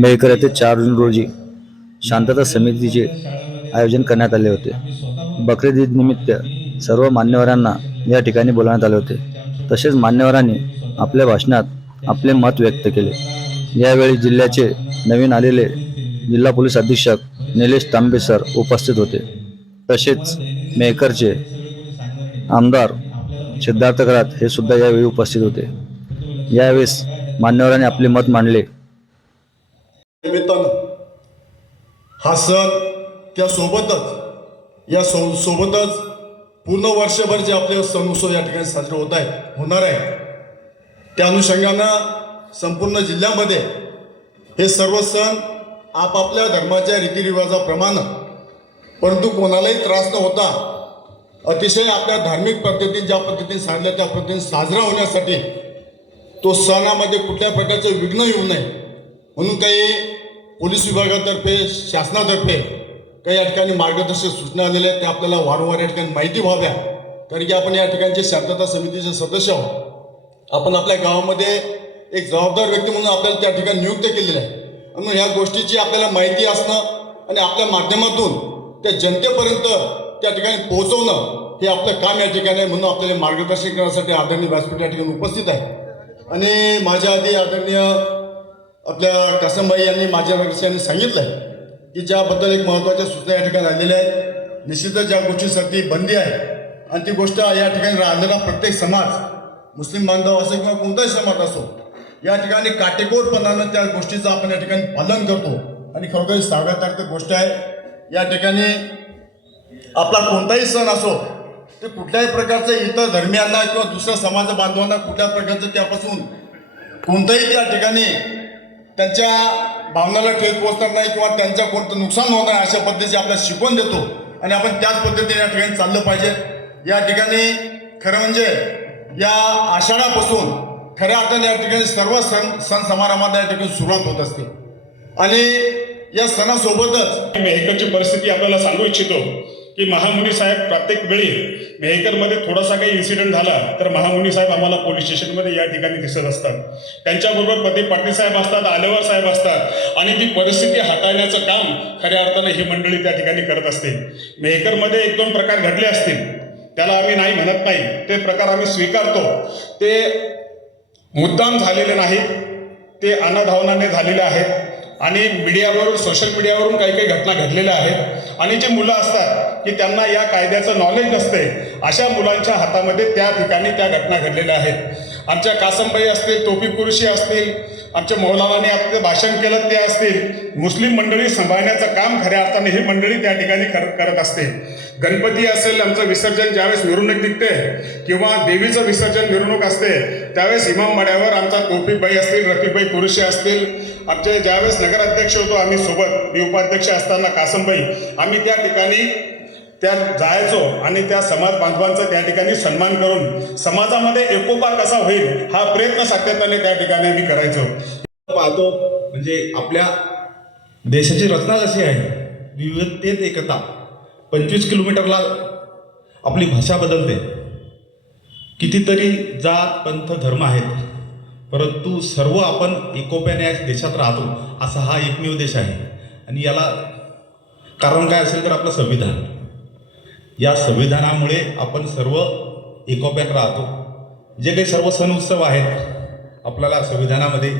मेहकर येथे चार जून रोजी शांतता समितीचे आयोजन करण्यात आले होते. बकरीद ईद निमित्त सर्व मान्यवरांना या ठिकाणी बोलवण्यात आले होते. तसेच मान्यवरांनी आपल्या भाषणात आपले मत व्यक्त केले. यावेळी जिल्ह्याचे नवीन आलेले जिल्हा पोलीस अधीक्षक निलेश तांबे सर उपस्थित होते. तसेच मेहकरचे आमदार सिद्धार्थ करात हे सुद्धा यावेळी उपस्थित होते. यावेळेस मान्यवरांनी आपले मत मांडले. निमित्तानं हा सण त्यासोबतच या सो सोबतच पूर्ण वर्षभर जे आपले सण उत्सव या ठिकाणी साजरे होत आहे होणार आहे. त्या अनुषंगानं संपूर्ण जिल्ह्यामध्ये हे सर्व सण आपापल्या धर्माच्या रीतिरिवाजाप्रमाणे परंतु कोणालाही त्रास न होता अतिशय आपल्या धार्मिक पद्धतीने ज्या पद्धतीने साधल्या त्या पद्धतीने साजरा होण्यासाठी तो सणामध्ये कुठल्या प्रकारचे विघ्न येऊ नये म्हणून काही पोलीस विभागातर्फे शासनातर्फे काही या ठिकाणी मार्गदर्शक सूचना आलेल्या आहेत त्या आपल्याला वारंवार या ठिकाणी माहिती व्हाव्या. कारण की आपण या ठिकाणचे शांतता समितीचे सदस्य आहोत. आपण आपल्या गावामध्ये एक जबाबदार व्यक्ती म्हणून आपल्याला त्या ठिकाणी नियुक्त केलेलं आहे. म्हणून ह्या गोष्टीची आपल्याला माहिती असणं आणि आपल्या माध्यमातून त्या जनतेपर्यंत त्या ठिकाणी पोहोचवणं हे आपलं काम या ठिकाणी आहे म्हणून आपल्याला मार्गदर्शन करण्यासाठी आदरणीय व्यासपीठ या ठिकाणी उपस्थित आहे. आणि माझ्या आधी आदरणीय आपल्या कासमबाई यांनी माझ्या यांनी सांगितलं आहे की ज्याबद्दल एक महत्त्वाच्या सूचना या ठिकाणी आलेल्या आहेत. निश्चितच ज्या गोष्टीसाठी बंदी आहे. आणि ती गोष्ट या ठिकाणी राहणारा प्रत्येक समाज मुस्लिम बांधव असो किंवा कोणताही समाज असो या ठिकाणी काटेकोरपणानं त्या गोष्टीचं आपण या ठिकाणी पालन करतो. आणि खरोखर स्वागतार्थ गोष्ट आहे. या ठिकाणी आपला कोणताही सण असो ते कुठल्याही प्रकारचं इतर धर्मियांना किंवा दुसऱ्या समाज बांधवांना कुठल्या प्रकारचं त्यापासून कोणतंही त्या ठिकाणी त्यांच्या भावनाला ठेच पोचणार नाही किंवा त्यांच्या कोणतं नुकसान होणार नाही अशा पद्धतीची आपल्याला शिकवण देतो. आणि आपण त्याच पद्धतीने या ठिकाणी चाललं पाहिजे. या ठिकाणी खरं म्हणजे या आषाढापासून खऱ्या अर्थाने या ठिकाणी सर्व सण सण समारंभात या ठिकाणी सुरुवात होत असते. आणि या सणासोबतच मेहकरची परिस्थिती आपल्याला सांगू इच्छितो. की महामुनी साहेब प्रत्येक वेळी मेहकरमध्ये थोडासा काही इन्सिडेंट झाला तर महामुनी साहेब आम्हाला पोलीस स्टेशनमध्ये या ठिकाणी दिसत असतात. त्यांच्याबरोबर पती पाटील साहेब असतात आलेवर साहेब असतात. आणि ती परिस्थिती हाताळण्याचं काम खऱ्या अर्थानं ही मंडळी त्या ठिकाणी करत असते. मेहकरमध्ये एक दोन प्रकार घडले असतील त्याला आम्ही नाही म्हणत नाही. ते प्रकार आम्ही स्वीकारतो. ते मुद्दाम झालेले नाहीत ते अनाधावनाने झालेले आहेत. आणि मीडियावरून सोशल मीडियावरून काही काही घटना घडलेल्या आहेत. आणि जे मुलं असतात की त्यांना या कायद्याचं नॉलेज नसते. अशा मुलांच्या हातामध्ये त्या ठिकाणी त्या घटना घडलेल्या आहेत. आमच्या कासमबाई असतील टोपी कुरुशी असतील आमच्या मौलानाने आपलं भाषण केलं ते असतील. मुस्लिम मंडळी सांभाळण्याचं काम खऱ्या अर्थाने ही मंडळी त्या ठिकाणी कर करत असते. गणपती असेल आमचं विसर्जन ज्यावेळेस मिरवणूक निघते किंवा देवीचं विसर्जन मिरवणूक असते त्यावेळेस इमाम मड्यावर आमचा टोपीबाई असतील रफीबाई कुरुशी असतील आमचे ज्यावेळेस नगराध्यक्ष होतो आम्ही सोबत मी उपाध्यक्ष असताना कासमबाई आम्ही त्या ठिकाणी त्या जायचो आणि त्या समाज बांधवांचा त्या ठिकाणी सन्मान करून समाजामध्ये एकोपा कसा होईल हा प्रयत्न सातत्याने त्या ठिकाणी मी करायचो. पाहतो म्हणजे आपल्या देशाची रचना जशी आहे? विविधतेत एकता. पंचवीस किलोमीटरला आपली भाषा बदलते. कितीतरी जात पंथ धर्म आहेत. परंतु सर्व आपण एकोप्याने या देशात राहतो असा हा एकमेव देश आहे. आणि याला कारण काय असेल तर आपलं संविधान. या संविधानामुळे आपण सर्व एकोप्यात राहतो. जे काही सर्व सण उत्सव आहेत आपल्याला संविधानामध्ये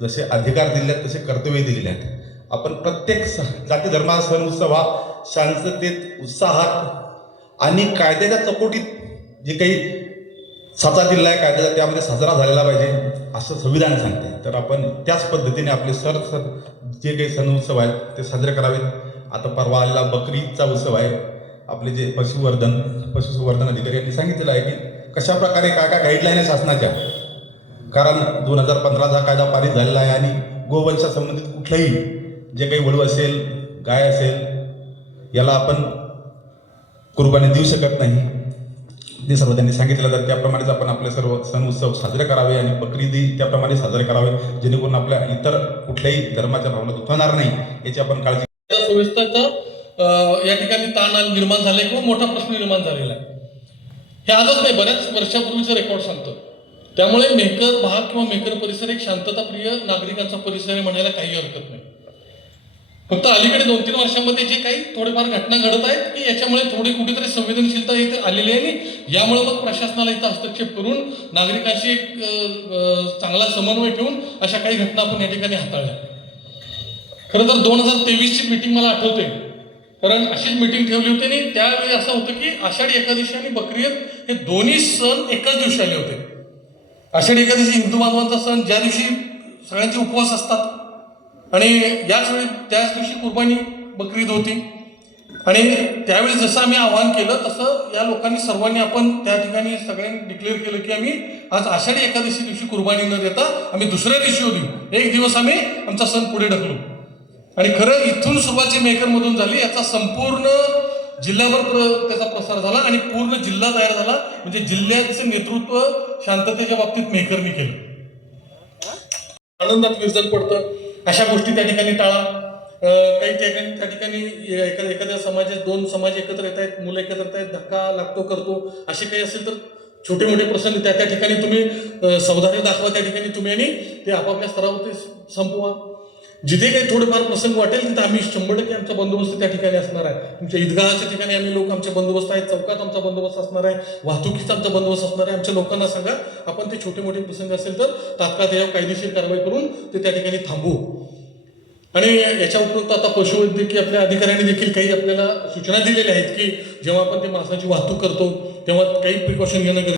जसे अधिकार दिले आहेत तसे कर्तव्य दिलेले आहेत. आपण प्रत्येक स जाती धर्माचा सण उत्सव हा शांततेत उत्साहात आणि कायद्याच्या चकोटीत जे काही साचा दिला आहे कायद्याचा त्यामध्ये साजरा झालेला पाहिजे असं संविधान सांगते. तर आपण त्याच पद्धतीने आपले सर सर जे काही सण उत्सव आहेत ते साजरे करावेत. आता परवा आलेला बकरीचा उत्सव आहे. आपले जे पशुवर्धन पशुसंवर्धन अधिकारी यांनी सांगितलेलं आहे की कशा प्रकारे काय काय गाईडलाईन आहे शासनाच्या? कारण दोन हजार पंधराचा कायदा पारित झालेला आहे आणि गोवंशा संबंधित कुठलंही जे काही वळू असेल गाय असेल याला आपण कुर्बानी देऊ शकत नाही. ते सर्व त्यांनी सांगितलं तर त्याप्रमाणेच आपण आपले सर्व सण उत्सव साजरे करावे आणि बकरीदी त्याप्रमाणे साजरे करावे जेणेकरून आपल्या इतर कुठल्याही धर्माच्या भावना दुखवणार नाही याची आपण काळजी सविस्तर या ठिकाणी ताण निर्माण झालाय किंवा मोठा प्रश्न निर्माण झालेला आहे. हे आजच नाही बऱ्याच वर्षापूर्वीचं रेकॉर्ड सांगतो त्यामुळे मेहकर भाग किंवा मेहकर परिसर एक शांतताप्रिय नागरिकांचा परिसर आहे म्हणायला काही हरकत नाही. फक्त अलीकडे दोन तीन वर्षांमध्ये जे काही थोडेफार घटना घडत आहेत की याच्यामुळे थोडी कुठेतरी संवेदनशीलता इथे आलेली आहे आणि यामुळे मग प्रशासनाला इथं हस्तक्षेप करून नागरिकांशी एक चांगला समन्वय ठेवून अशा काही घटना आपण या ठिकाणी हाताळल्या. खरं तर दोन हजार तेवीसची मीटिंग मला आठवते. कारण अशीच मीटिंग ठेवली होती आणि त्यावेळी असं होतं की आषाढी एकादशी आणि बकरी ईद हे दोन्ही सण एकाच दिवशी आले होते. आषाढी एकादशी हिंदू बांधवांचा सण ज्या दिवशी सगळ्यांचे उपवास असतात. आणि याच वेळी त्याच दिवशी कुर्बानी बकरीद होती. आणि त्यावेळी जसं आम्ही आवाहन केलं तसं या लोकांनी सर्वांनी आपण त्या ठिकाणी सगळ्यांनी डिक्लेअर केलं की आम्ही आज आषाढी एकादशी दिवशी कुर्बानी न देता आम्ही दुसऱ्या दिवशी देऊ. एक दिवस आम्ही आमचा सण पुढे ढकलू. आणि खरं इथून सुरुवात जी मेकरमधून झाली याचा संपूर्ण जिल्ह्यावर प्र त्याचा प्रसार झाला आणि पूर्ण जिल्हा तयार झाला. म्हणजे जिल्ह्याचं नेतृत्व शांततेच्या बाबतीत मेकरनी केलं. आनंदात विरजन पडतं. अशा गोष्टी त्या ठिकाणी टाळा. काही त्या ठिकाणी त्या ठिकाणी एखाद्या समाजात दोन समाज एकत्र येत आहेत मुलं एकत्र येत आहेत धक्का लागतो करतो. असे काही असेल तर छोटे मोठे प्रसंग त्या त्या ठिकाणी तुम्ही अं, दाखवा त्या ठिकाणी तुम्ही आणि ते आपापल्या स्तरावरती संपवा. जिथे काही थोडेफार प्रसंग वाटेल तिथे आम्ही शंभर टक्के आमचा बंदोबस्त त्या ठिकाणी असणार आहे. तुमच्या ईदगाहाच्या ठिकाणी आम्ही लोक आमचे बंदोबस्त आहेत चौकात आमचा बंदोबस्त असणार आहे वाहतुकीचा आमचा बंदोबस्त असणार आहे. आमच्या लोकांना सांगा आपण ते छोटे मोठे प्रसंग असेल तर तात्काळ त्याच्यावर कायदेशीर कारवाई करून ते त्या ठिकाणी थांबवू आणि याच्या उपरोक्त आता पशुवैद्यकीय आपल्या अधिकाऱ्यांनी देखील काही आपल्याला सूचना दिलेल्या आहेत की जेव्हा आपण ते माणसाची वाहतूक करतो तेव्हा काही प्रिकॉशन घेणं गरजेचं